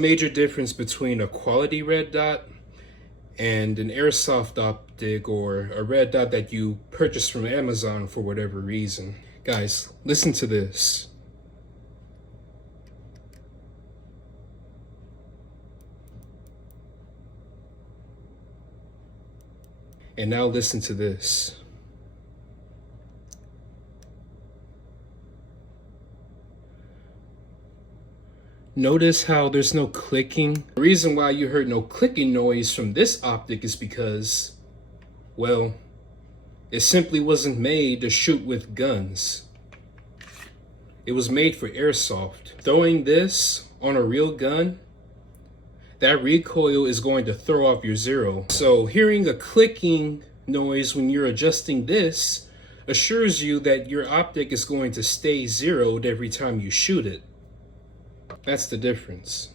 Major difference between a quality red dot and an airsoft optic or a red dot that you purchase from Amazon for whatever reason. Guys, listen to this. And now listen to this. Notice how there's no clicking? The reason why you heard no clicking noise from this optic is because, well, it simply wasn't made to shoot with guns. It was made for airsoft. Throwing this on a real gun, that recoil is going to throw off your zero. So hearing a clicking noise when you're adjusting this assures you that your optic is going to stay zeroed every time you shoot it. That's the difference.